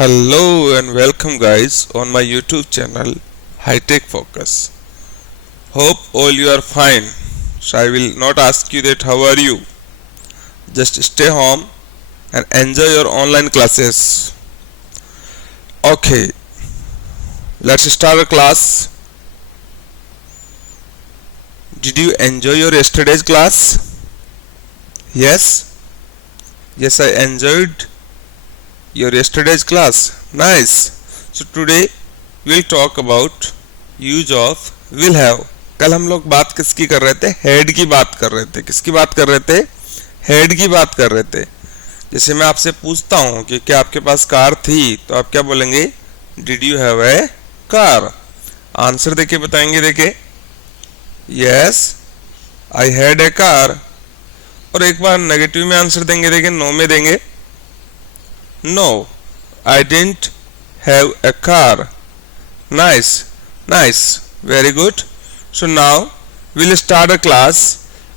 Hello and welcome guys on my YouTube channel High Tech Focus. Hope all you are fine. So I will not ask you that how are you. Just stay home and enjoy your online classes. Okay, let's start a class. Did you enjoy your yesterday's class? Yes? Yes, I enjoyed your yesterday's class. Nice. So today we'll talk about use of will have. कल हम लोग बात किसकी कर रहे थे? Head की बात कर रहे थे. किसकी बात कर रहे थे? हेड की बात कर रहे थे. जैसे मैं आपसे पूछता हूं कि क्या आपके पास कार थी, तो आप क्या बोलेंगे? Did you have a car? Answer देके बताएंगे. देखे, yes I had A car. और एक बार नेगेटिव में आंसर देंगे. देखें, नो में देंगे. No, I didn't have a car. Nice, nice, very good. So now we'll start a class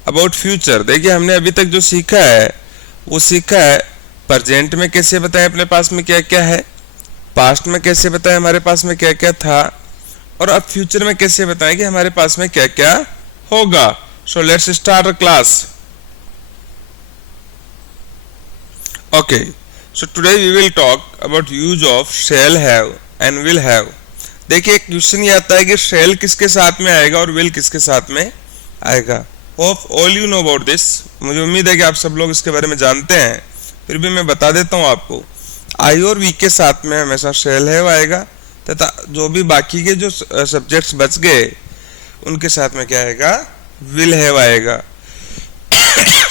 about future. देखिए, हमने अभी तक जो सीखा है वो सीखा है प्रेजेंट में कैसे बताएं अपने पास में क्या क्या है, पास्ट में कैसे बताएं हमारे पास में क्या क्या था, और अब फ्यूचर में कैसे बताएं कि हमारे पास में क्या क्या होगा. So let's start a class. Okay. So today we will talk about use of shall have and will have. देखिए, एक क्वेश्चन ये आता है कि shall किसके साथ में आएगा और will किसके साथ में आएगा. Hope all you know about this. मुझे उम्मीद है कि आप सब लोग इसके बारे में जानते हैं, फिर भी मैं बता देता हूँ आपको. I और we के साथ में हमेशा shall have आएगा, तथा जो भी बाकी के जो सब्जेक्ट्स बच गए उनके साथ में क्या आएगा? will have आएगा.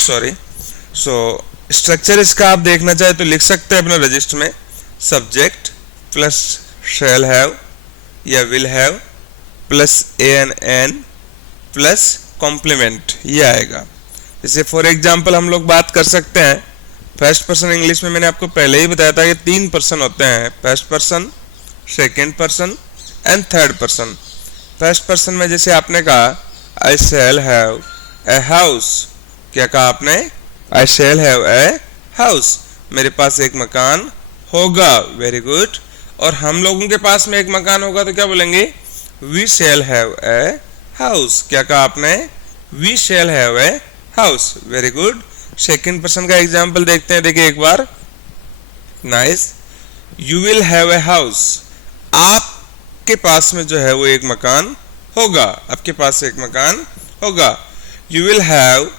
सॉरी. सो स्ट्रक्चर इसका आप देखना चाहे तो लिख सकते हैं अपने रजिस्टर में. सब्जेक्ट प्लस शैल हैव या will have plus an plus complement, ये आएगा. जैसे फॉर एग्जांपल हम लोग बात कर सकते हैं फर्स्ट पर्सन इंग्लिश में. मैंने आपको पहले ही बताया था कि 3 पर्सन होते हैं, first person, second person and third person. First person में जैसे आपने कहा आई शैल हैव ए हाउस. क्या कहा आपने? I shall have a house. मेरे पास एक मकान होगा. Very good. और हम लोगों के पास में एक मकान होगा तो क्या बोलेंगे? We shall have a house. क्या कहा आपने? We shall have a house. Very good. Second person का एग्जाम्पल देखते हैं. देखिए एक बार. Nice. You will have a house. आपके पास में जो है वो एक मकान होगा. आपके पास एक मकान होगा. You will have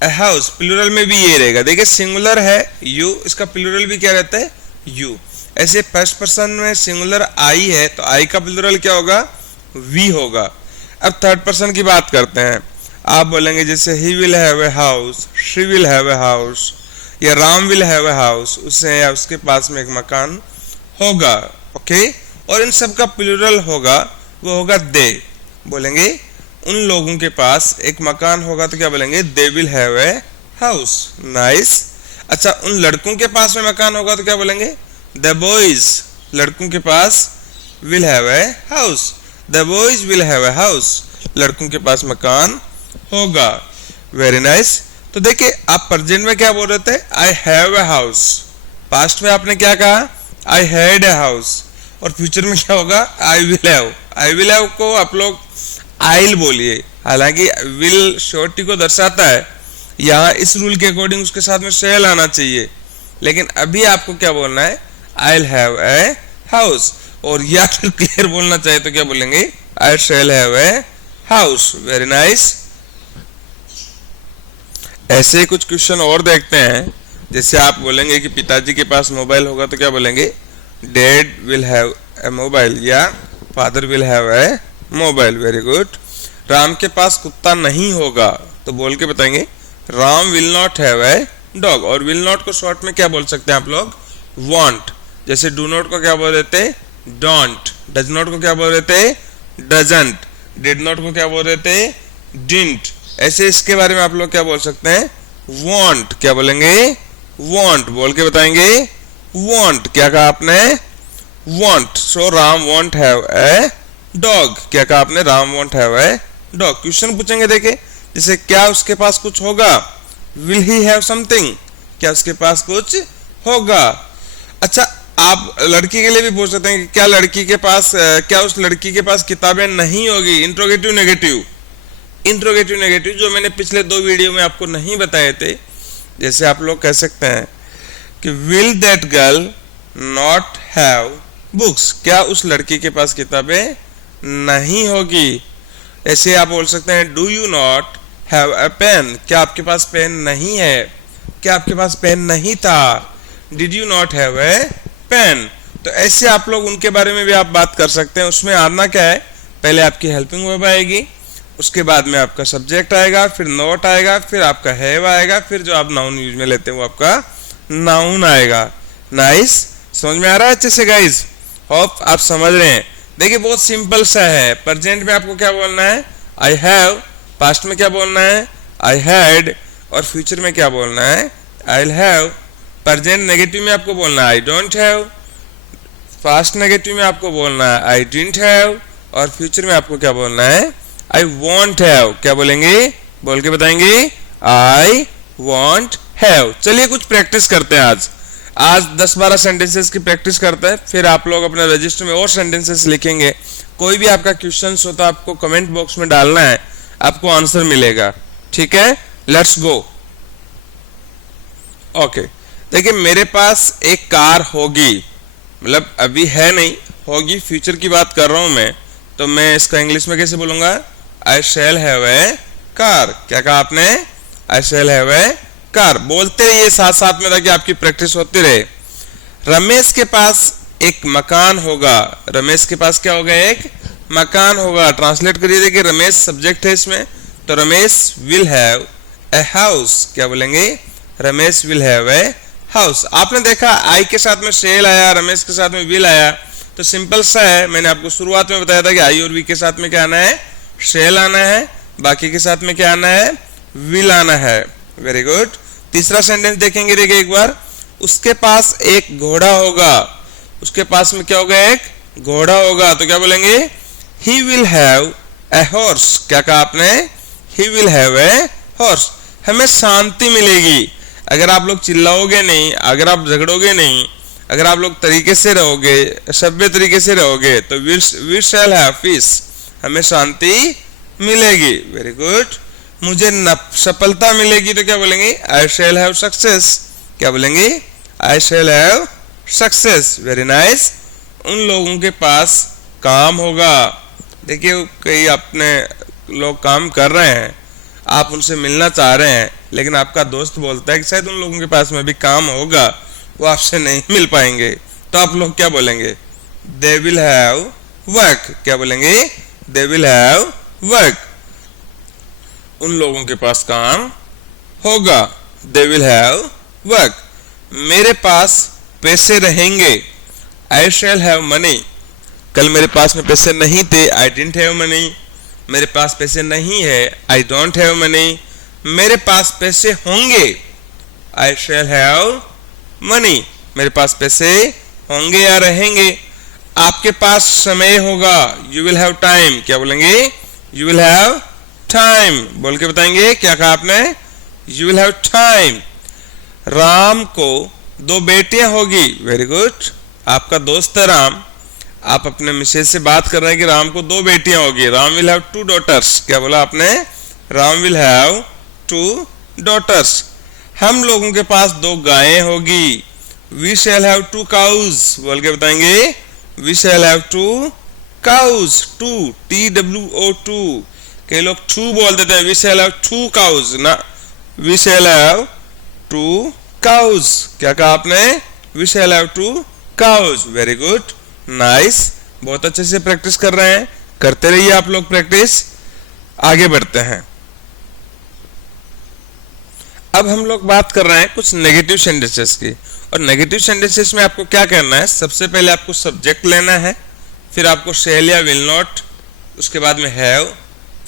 A house. Plural में भी ये रहेगा. देखिए, सिंगुलर है यू, इसका प्लूरल भी क्या रहता है? यू. ऐसे फर्स्ट पर्सन में सिंगुलर आई है तो आई का प्लूरल क्या होगा? वी होगा. अब थर्ड पर्सन की बात करते हैं. आप बोलेंगे जैसे ही will have a house, she will have a house, या Ram will have a house. उससे या उसके पास में एक मकान होगा. ओके. और इन सब का प्लूरल होगा, वो होगा दे. बोलेंगे उन लोगों के पास एक मकान होगा तो क्या बोलेंगे? They will have a house. Nice. अच्छा, उन लड़कों के पास में मकान होगा तो क्या बोलेंगे? The boys. लड़कों के पास will have a house. The boys will have a house. लड़कों के पास मकान होगा. Very nice. तो देखिए, आप प्रेजेंट में क्या बोल रहे थे? I have a house. Past में आपने क्या कहा? I had a house. और फ्यूचर में क्या होगा? I will have. I will have को आप लोग आइल बोलिए. हालांकि विल श्योरिटी को दर्शाता है, यहाँ इस रूल के अकॉर्डिंग उसके साथ में शैल आना चाहिए. लेकिन अभी आपको क्या बोलना है? I'll have a house. और या फिर क्लियर बोलना चाहिए तो क्या बोलेंगे? I shall have a house. Very nice. ऐसे कुछ क्वेश्चन और देखते हैं. जैसे आप बोलेंगे कि पिताजी के पास मोबाइल होगा तो क्या बोलेंगे? Dad will have a mobile, या father will have a mobile. Very good. Ram के पास कुत्ता नहीं होगा तो बोल के बताएंगे Ram will not have a dog. और विल नॉट को शॉर्ट में क्या बोल सकते हैं आप लोग? वांट. जैसे डू नॉट को क्या बोल रहे थे? डोंट. डज नॉट को क्या बोल रहे थे? डजंट. डिड नॉट को क्या बोल रहे थे? डिडंट. ऐसे इसके बारे में आप लोग क्या बोल सकते हैं? वांट. क्या बोलेंगे? वांट. बोल के बताएंगे वांट. क्या कहा आपने? Want. So Ram won't have a dog. क्या कहा आपने? Ram won't have a dog. Question पूछेंगे. देखे, जैसे क्या उसके पास कुछ होगा? Will he have something. क्या उसके पास कुछ होगा? अच्छा, आप लड़की के लिए भी पूछ सकते हैं कि क्या लड़की के पास क्या उस लड़की के पास किताबें नहीं होगी। इंट्रोगेटिव नेगेटिव, इंट्रोगेटिव नेगेटिव जो मैंने पिछले 2 वीडियो में आपको नहीं बताए थे। जैसे आप लोग कह सकते हैं कि will that girl not have books, क्या उस लड़की के पास किताबें नहीं होगी। ऐसे आप बोल सकते हैं do you not have a pen, क्या आपके पास पेन नहीं है, क्या आपके पास पेन नहीं था। Did you not have a pen. तो ऐसे आप लोग उनके बारे में भी आप बात कर सकते हैं। उसमें आना क्या है, पहले आपकी हेल्पिंग वर्ब आएगी, उसके बाद में आपका सब्जेक्ट आएगा, फिर नॉट आएगा, फिर आपका हैव आएगा, फिर जो आप नाउन यूज में लेते हैं वो आपका नाउन आएगा। नाइस, समझ में आ रहा है अच्छे से गाइज? होप आप समझ रहे हैं। देखिए बहुत सिंपल सा है। प्रेजेंट में आपको क्या बोलना है, आई हैव। पास्ट में क्या बोलना है, आई हैड। और फ्यूचर में क्या बोलना है, आई विल हैव। प्रेजेंट नेगेटिव में आपको बोलना है आई डोंट हैव। पास्ट नेगेटिव में आपको बोलना है आई डिडंट हैव। और फ्यूचर में आपको क्या बोलना है, आई वॉन्ट हैव। क्या बोलेंगे, बोल के बताएंगे, आई वॉन्ट हैव। चलिए कुछ प्रैक्टिस करते हैं। आज 10-12 सेंटेंसेस की प्रैक्टिस करते हैं, फिर आप लोग अपने रजिस्टर में और सेंटेंसेस लिखेंगे। कोई भी आपका क्वेश्चन हो तो आपको कमेंट बॉक्स में डालना है, आपको आंसर मिलेगा। ठीक है, लेट्स गो। ओके, देखिए मेरे पास एक कार होगी, मतलब अभी है नहीं, होगी, फ्यूचर की बात कर रहा हूं मैं, तो मैं इसका इंग्लिश में कैसे बोलूंगा, आई शैल हैव ए कार। क्या कहा आपने, I shall have a car. बोलते रहिए साथ साथ में ताकि आपकी प्रैक्टिस होती रहे। रमेश के पास एक मकान होगा। रमेश के पास क्या होगा, एक मकान होगा। ट्रांसलेट करिए, देखिए रमेश सब्जेक्ट है इसमें, तो Ramesh will have a house. क्या बोलेंगे, Ramesh will have a house. आपने देखा आई के साथ में शेल आया, रमेश के साथ में विल आया, तो सिंपल सा है। मैंने आपको शुरुआत में बताया था कि आई और वी के साथ में क्या आना है, शेल आना है, बाकी के साथ में क्या आना है, विल आना है। Very good. तीसरा सेंटेंस देखेंगे, देखिए एक बार, उसके पास एक घोड़ा होगा। उसके पास में क्या होगा, एक घोड़ा होगा, तो क्या बोलेंगे, ही विल हैव ए हॉर्स। क्या कहा आपने, he will have a horse. हमें शांति मिलेगी अगर आप लोग चिल्लाओगे नहीं, अगर आप झगड़ोगे नहीं, अगर आप लोग तरीके से रहोगे, सभ्य तरीके से रहोगे, तो वी शैल हैव पीस, हमें शांति मिलेगी। Very good. मुझे सफलता मिलेगी, तो क्या बोलेंगे, आई शैल हैव सक्सेस। क्या बोलेंगे, I shall have success. Very nice. उन लोगों के पास काम होगा। देखिए कई अपने लोग काम कर रहे हैं, आप उनसे मिलना चाह रहे हैं, लेकिन आपका दोस्त बोलता है कि शायद उन लोगों के पास में भी काम होगा, वो आपसे नहीं मिल पाएंगे, तो आप लोग क्या बोलेंगे, दे विल हैव वर्क। क्या बोलेंगे, दे विल हैव वर्क। उन लोगों के पास काम होगा, दे विल हैव वर्क। मेरे पास पैसे रहेंगे, आई शैल हैव मनी। कल मेरे पास में पैसे नहीं थे, आई डिडंट हैव मनी। मेरे पास पैसे नहीं है, आई डोंट हैव मनी। मेरे पास पैसे होंगे, आई शैल हैव मनी। मेरे पास पैसे होंगे या रहेंगे। आपके पास समय होगा, यू विल हैव टाइम। क्या बोलेंगे, यू विल हैव टाइम। बोल के बताएंगे, क्या कहा आपने, you will have time. Ram को 2 बेटियां होगी। Very good. आपका दोस्त है राम, आप अपने मिसेज से बात कर रहे हैं कि राम को 2 बेटियां होगी। Ram will have 2 daughters. क्या बोला आपने, राम विल हैव 2 डॉटर्स। हम लोगों के पास 2 गायें होगी, वी शैल हैव 2 काउज। बोल के बताएंगे, we shall have 2 cause. 2 TWO2। कई लोग 2 बोल देते हैं, वी शैल हैव 2 काउज ना, वी शैल हैव 2 काउज। क्या कहा आपने, we shall have 2 cows. Very good, nice. बहुत अच्छे से प्रैक्टिस कर रहे हैं, करते रहिए आप लोग प्रैक्टिस। आगे बढ़ते हैं। अब हम लोग बात कर रहे हैं कुछ नेगेटिव सेंटेंसेस की। और नेगेटिव सेंटेंसेस में आपको क्या करना है, सबसे पहले आपको सब्जेक्ट लेना है, फिर आपको शैल या विल नॉट, उसके बाद में हैव,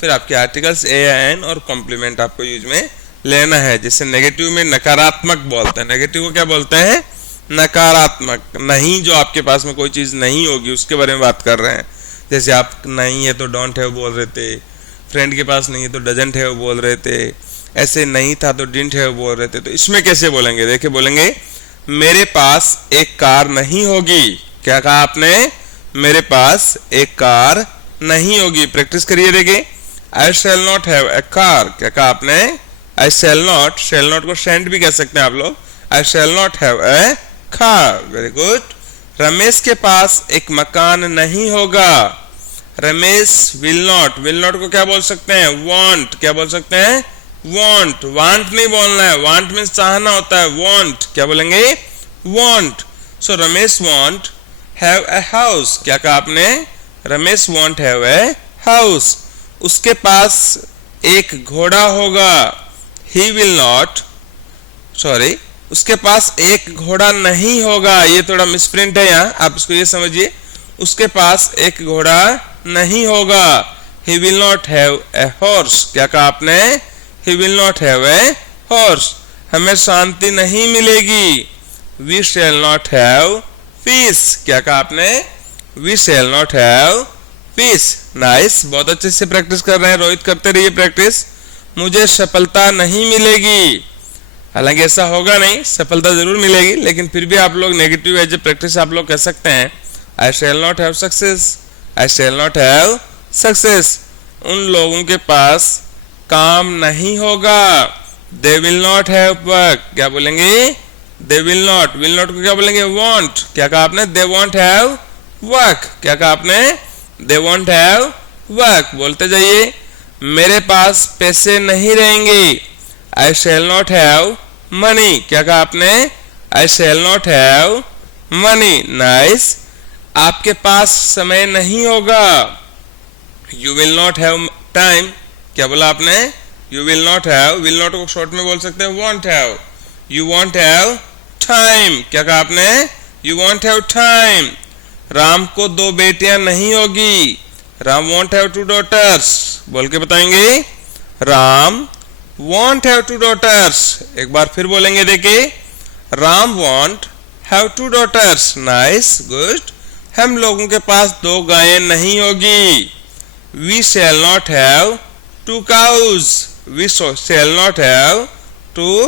फिर आपके आर्टिकल्स ए या एन और कॉम्प्लीमेंट आपको यूज में लेना है। जैसे नेगेटिव में नकारात्मक बोलते हैं, नेगेटिव को क्या बोलते हैं, नकारात्मक। नहीं, जो आपके पास में कोई चीज नहीं होगी उसके बारे में बात कर रहे हैं। जैसे आप नहीं है तो डोंट हैव बोल रहे थे, फ्रेंड के पास नहीं है तो डजंट हैव बोल रहे थे, ऐसे नहीं था तो डिडंट हैव बोल रहे थे। तो इसमें कैसे बोलेंगे, देखिए बोलेंगे मेरे पास एक कार नहीं होगी। क्या कहा आपने? मेरे पास एक कार नहीं होगी। प्रैक्टिस करिए, देखिए। I shall not have a car. क्या कहा आपने? आई शैल नॉट को शेंट भी कह सकते हैं आप लोग। I shall not have a car. Very good. Ramesh के पास एक मकान नहीं होगा। रमेश विल नॉट को क्या बोल सकते हैं? वांट। क्या बोल सकते हैं? वांट। वांट नहीं बोलना है, वांट मीन्स चाहना होता है। वांट क्या बोलेंगे? Want. So Ramesh want have a house. क्या कहा आपने? Ramesh want have a house. उसके पास एक घोड़ा होगा। ही विल नॉट, सॉरी, उसके पास एक घोड़ा नहीं होगा। ये थोड़ा मिसप्रिंट है यहाँ, आप इसको ये समझिए। उसके पास एक घोड़ा नहीं होगा। He will not have a horse. क्या कहा आपने? He will not have a horse. हमें शांति नहीं मिलेगी। We shall not have peace. क्या कहा आपने? We shall not have peace. Nice, बहुत अच्छे से प्रैक्टिस कर रहे हैं रोहित, करते रहिए प्रैक्टिस। मुझे सफलता नहीं मिलेगी। हालांकि ऐसा होगा नहीं, सफलता जरूर मिलेगी, लेकिन फिर भी आप लोग नेगेटिव एज ए प्रैक्टिस आप लोग कह सकते हैं। I shall not have success. I shall not have success. उन लोगों के पास काम नहीं होगा। They will not have work. क्या बोलेंगे? दे विल नॉट को क्या बोलेंगे? वांट। क्या कहा आपने? They won't have work. क्या कहा आपने? They won't have work. बोलते जाइए। मेरे पास पैसे नहीं रहेंगे। I shall not have money. क्या कहा आपने? I shall not have money. Nice. आपके पास समय नहीं होगा। You will not have time. क्या बोला आपने? यू विल नॉट को शॉर्ट में बोल सकते हैं won't have. You won't have time. क्या कहा आपने? You won't have time. Ram को 2 बेटियां नहीं होगी। Ram won't have 2 daughters. बोल के बताएंगे। Ram won't have 2 daughters. एक बार फिर बोलेंगे, देखिए। Ram won't have 2 daughters. Nice, good. हम लोगों के पास 2 गायें नहीं होगी। We shall not have 2 cows. We shall not have 2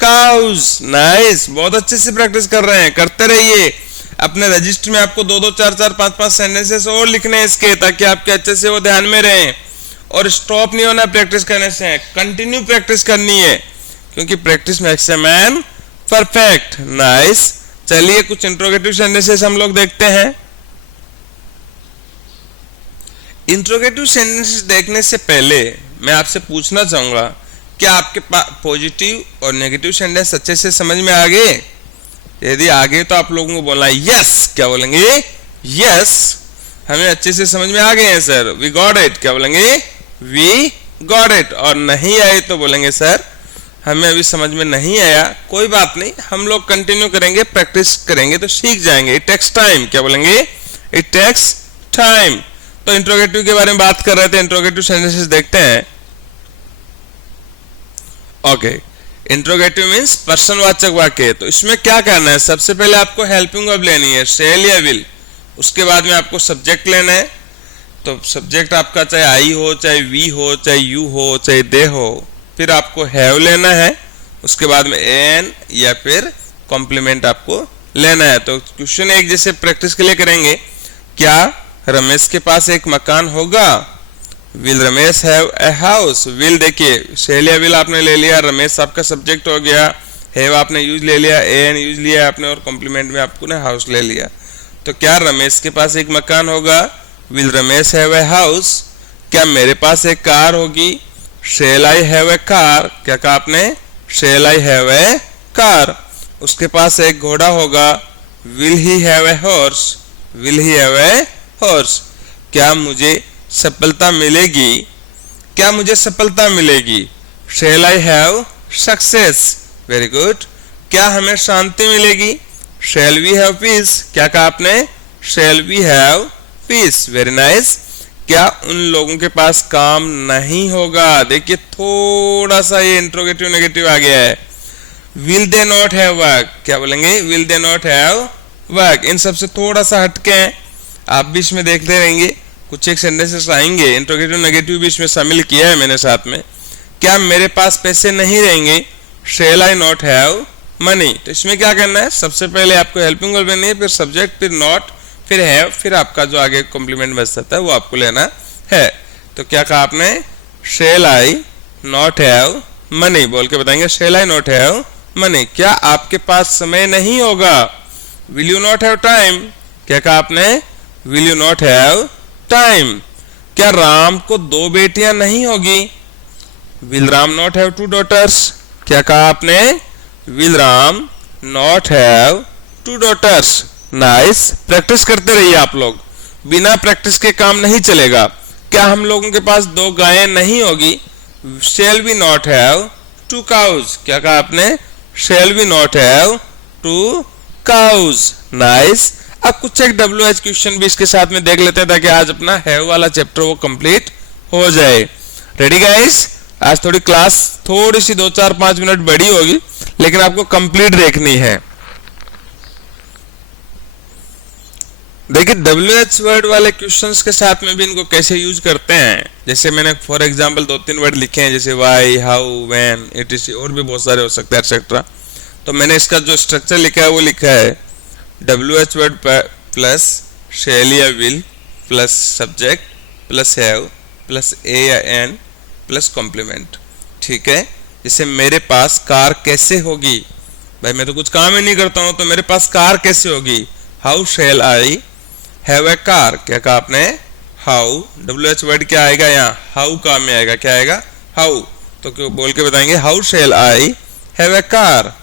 cows. नाइस, बहुत अच्छे से प्रैक्टिस कर रहे हैं, करते रहिए। अपने रजिस्टर में आपको 2-2, 4-4, 5-5 सेंटेंसेस और लिखने हैं इसके, ताकि आपके अच्छे से वो ध्यान में रहें। और स्टॉप नहीं होना प्रैक्टिस करने से, कंटिन्यू प्रैक्टिस करनी है, क्योंकि practice makes a man perfect. Nice. चलिए कुछ इंट्रोगेटिव सेंटेंसेस हम लोग देखते हैं। इंट्रोगेटिव सेंटेंसेस देखने से पहले मैं आपसे पूछना चाहूंगा, क्या आपके पास पॉजिटिव और नेगेटिव सेंटेंस अच्छे से समझ में आ गए? यदि आ गए तो आप लोगों को बोलना यस। क्या बोलेंगे? यस, हमें अच्छे से समझ में आ गए हैं सर। We got it. क्या बोलेंगे? We got it. और नहीं आए तो बोलेंगे सर हमें अभी समझ में नहीं आया। कोई बात नहीं, हम लोग कंटिन्यू करेंगे, प्रैक्टिस करेंगे तो सीख जाएंगे। It takes time. क्या बोलेंगे? It takes time. तो इंट्रोगेटिव के बारे में बात कर रहे थे, इंट्रोगेटिव सेंटेंसेस देखते हैं। ओके, इंट्रोगेटिव मींस प्रश्नवाचक वाक्य। तो इसमें क्या करना है? सबसे पहले आपको हेल्पिंग वर्ब लेनी है, शैल या विल। उसके बाद में आपको सब्जेक्ट लेना है। तो सब्जेक्ट आपका चाहे आई हो, चाहे वी हो, चाहे यू हो, चाहे दे हो। फिर आपको हैव लेना है। उसके बाद में एन या फिर कॉम्प्लीमेंट आपको लेना है। तो क्वेश्चन 1 जैसे प्रैक्टिस के लिए करेंगे, क्या रमेश के पास एक मकान होगा? Will Ramesh have a house. Will देखिए, शैल या विल आपने ले लिया, रमेश आपका सब्जेक्ट हो गया, हैव आपने यूज ले लिया, एन यूज लिया आपने, और कॉम्प्लीमेंट में आपको ने हाउस ले लिया। तो क्या रमेश के पास एक मकान होगा? Will Ramesh have a house. क्या मेरे पास एक कार होगी? Shall I have a car. क्या कहा आपने? Shall I have a car. उसके पास एक घोड़ा होगा। Will he have a horse. Will he have a horse. क्या मुझे सफलता मिलेगी? क्या मुझे सफलता मिलेगी? Shall I have success. Very good. क्या हमें शांति मिलेगी? Shall we have peace. क्या कहा आपने? Shall we have piece. Very nice. क्या उन लोगों के पास काम नहीं होगा? देखिए थोड़ा सा ये इंट्रोगेटिव नेगेटिव आ गया है। Will they not have work. क्या बोलेंगे? Will they not have work. इन सबसे थोड़ा सा हटके हैं, आप भी इसमें देखते रहेंगे, कुछ एक सेंटेंसेस आएंगे, इंट्रोगेटिव नेगेटिव भी इसमें शामिल किया है मैंने साथ में। क्या मेरे पास पैसे नहीं रहेंगे? शैल आई नॉट हैव मनी। तो इसमें क्या करना है, सबसे पहले आपको हेल्पिंग वर्ब लेनी है, फिर सब्जेक्ट, फिर नॉट, फिर हैव, फिर आपका जो आगे कॉम्प्लीमेंट बच सकता है वो आपको लेना है। तो क्या कहा आपने, shall I not have money, बोल के बताएंगे shall I not have money, क्या आपके पास समय नहीं होगा, will you not have time, क्या कहा आपने, will you not have time, क्या राम को 2 बेटियां नहीं होगी, will Ram not have 2 daughters, क्या कहा आपने, will Ram not have 2 daughters. Nice, practice करते रहिए आप लोग, बिना प्रैक्टिस के काम नहीं चलेगा। क्या हम लोगों के पास 2 गायें नहीं होगी, shall we not have 2 cows, क्या कहा आपने, shall we not have 2 cows. Nice, अब कुछ एक WH क्वेश्चन भी इसके साथ में देख लेते हैं ताकि आज अपना हैव वाला चैप्टर वो कंप्लीट हो जाए। रेडी गाइस, आज थोड़ी क्लास थोड़ी सी 2-4-5 मिनट बड़ी होगी लेकिन आपको कंप्लीट देखनी है। देखिए WH वर्ड वाले क्वेश्चंस के साथ में भी इनको कैसे यूज करते हैं, जैसे मैंने फॉर एग्जांपल 2-3 वर्ड लिखे हैं जैसे वाई, हाउ, व्हेन, etc, और भी बहुत सारे हो सकते हैं एक्सेट्रा। तो मैंने इसका जो स्ट्रक्चर लिखा है वो लिखा है WH वर्ड प्लस शेल या will plus subject plus have plus a या एन प्लस कॉम्प्लीमेंट। ठीक है, जैसे मेरे पास कार कैसे होगी, भाई मैं तो कुछ काम ही नहीं करता हूं तो मेरे पास कार कैसे होगी, how shall I have a car, क्या कहा आपने, हाउ, WH वर्ड क्या आएगा यहाँ, हाउ काम में आएगा, क्या आएगा, हाउ, तो क्यों बोल के बताएंगे how shall I have a car.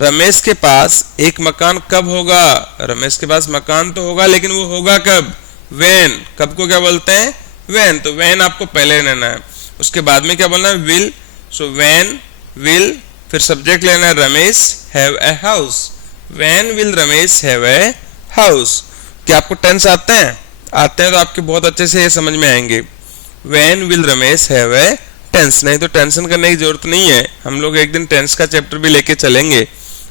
Ramesh के पास एक मकान कब होगा, रमेश के पास मकान तो होगा लेकिन वो होगा कब, व्हेन, कब को क्या बोलते हैं, व्हेन, तो व्हेन आपको पहले लेना है, उसके बाद में क्या बोलना है, विल, सो व्हेन विल, फिर सब्जेक्ट लेना है Ramesh have a house, when will Ramesh have a house. क्या आपको टेंस आते हैं, आते हैं तो आपके बहुत अच्छे से ये समझ में आएंगे, when will Ramesh have a tense, नहीं तो टेंशन करने की जरूरत नहीं है, हम लोग एक दिन टेंस का चैप्टर भी लेके चलेंगे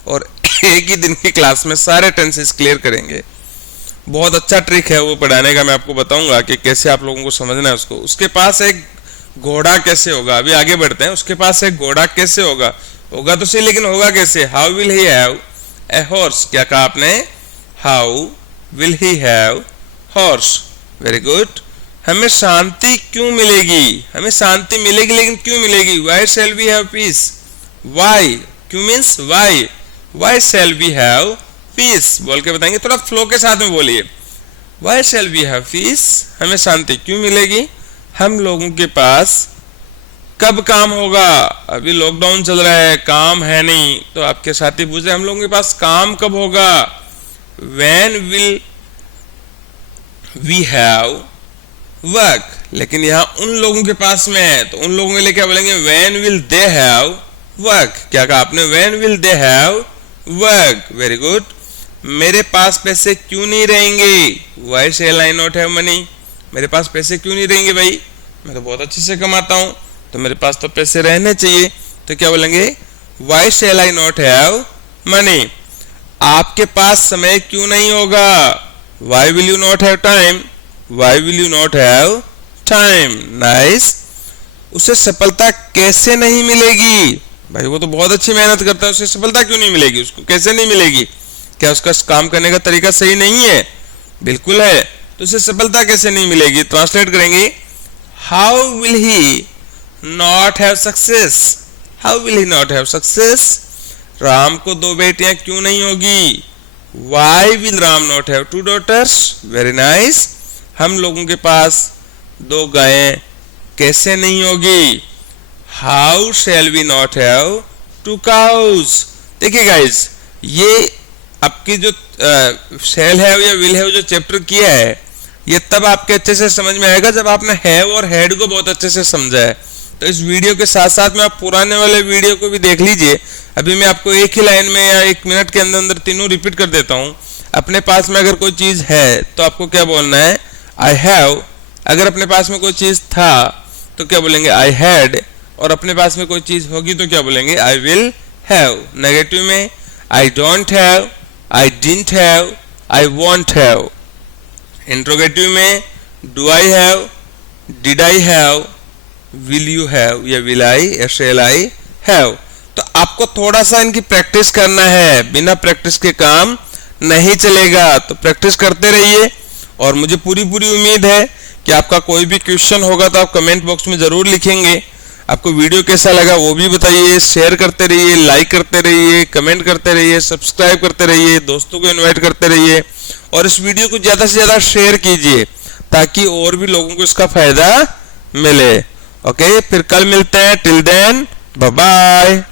और एक ही दिन की क्लास में सारे टेंसेस क्लियर करेंगे। बहुत अच्छा ट्रिक है वो पढ़ाने का, मैं आपको बताऊंगा कि कैसे आप लोगों को समझना है उसको। उसके पास एक घोड़ा कैसे होगा, अभी आगे बढ़ते हैं, उसके पास एक घोड़ा कैसे होगा, होगा तो सही लेकिन होगा कैसे, how will he have a horse, क्या कहा आपने, how will he have horse. Very good, हमें शांति क्यों मिलेगी, हमें शांति मिलेगी लेकिन क्यों मिलेगी, why shall we have peace, why, क्यों means why, why shall we have peace, बोल के बताएंगे, थोड़ा फ्लो के साथ में बोलिए, why shall we have peace, हमें शांति क्यों मिलेगी, हम लोगों के पास कब काम होगा, अभी लॉकडाउन चल रहा है काम है नहीं, तो आपके साथी पूछ रहे हम लोगों के पास काम कब होगा, when will we have work, लेकिन यहाँ उन लोगों के पास में है तो उन लोगों के लिए क्या बोलेंगे, when will they have work, क्या कहा आपने, when will they have work. Very good, मेरे पास पैसे क्यों नहीं रहेंगे, why shall I not have money, मेरे पास पैसे क्यों नहीं रहेंगे, भाई मैं तो बहुत अच्छे से कमाता हूं तो मेरे पास तो पैसे रहने चाहिए, तो क्या बोलेंगे, why shall I not have money. आपके पास समय क्यों नहीं होगा, why will you not have time, why will you not have time. Nice, उसे सफलता कैसे नहीं मिलेगी, भाई वो तो बहुत अच्छी मेहनत करता है, उसे सफलता क्यों नहीं मिलेगी, उसको कैसे नहीं मिलेगी, क्या उसका काम करने का तरीका सही नहीं है, बिल्कुल है, तो उसे सफलता कैसे नहीं मिलेगी। ट्रांसलेट करेंगे, how will he not have success, how will he not have success, Ram को 2 बेटियां क्यों नहीं होगी, why will Ram not have 2 daughters. Very nice, हम लोगों के पास 2 गायें कैसे नहीं होगी, how shall we not have 2 cows. देखिए गाइज, ये आपकी जो शैल हैव या विल हैव जो चैप्टर किया है ये तब आपके अच्छे से समझ में आएगा जब आपने हैव और हैड को बहुत अच्छे से समझा है। तो इस वीडियो के साथ साथ में आप पुराने वाले वीडियो को भी देख लीजिए। अभी मैं आपको एक ही लाइन में या 1 मिनट के अंदर अंदर तीनों रिपीट कर देता हूँ। अपने पास में अगर कोई चीज है तो आपको क्या बोलना है, आई हैव। अगर अपने पास में कोई चीज था तो क्या बोलेंगे, आई हैड। और अपने पास में कोई चीज होगी तो क्या बोलेंगे, आई विल हैव। नेगेटिव में I don't have, I didn't have, I won't have. Interrogative में do I have, did I have, will you have या विल आई या शैल आई हैव। तो आपको थोड़ा सा इनकी प्रैक्टिस करना है, बिना प्रैक्टिस के काम नहीं चलेगा। तो प्रैक्टिस करते रहिए और मुझे पूरी उम्मीद है कि आपका कोई भी क्वेश्चन होगा तो आप कमेंट बॉक्स में जरूर लिखेंगे। आपको वीडियो कैसा लगा वो भी बताइए, शेयर करते रहिए, लाइक करते रहिए, कमेंट करते रहिए, सब्सक्राइब करते रहिए, दोस्तों को इनवाइट करते रहिए और इस वीडियो को ज्यादा से ज्यादा शेयर कीजिए ताकि और भी लोगों को इसका फायदा मिले। ओके, फिर कल मिलते हैं। Till then bye bye.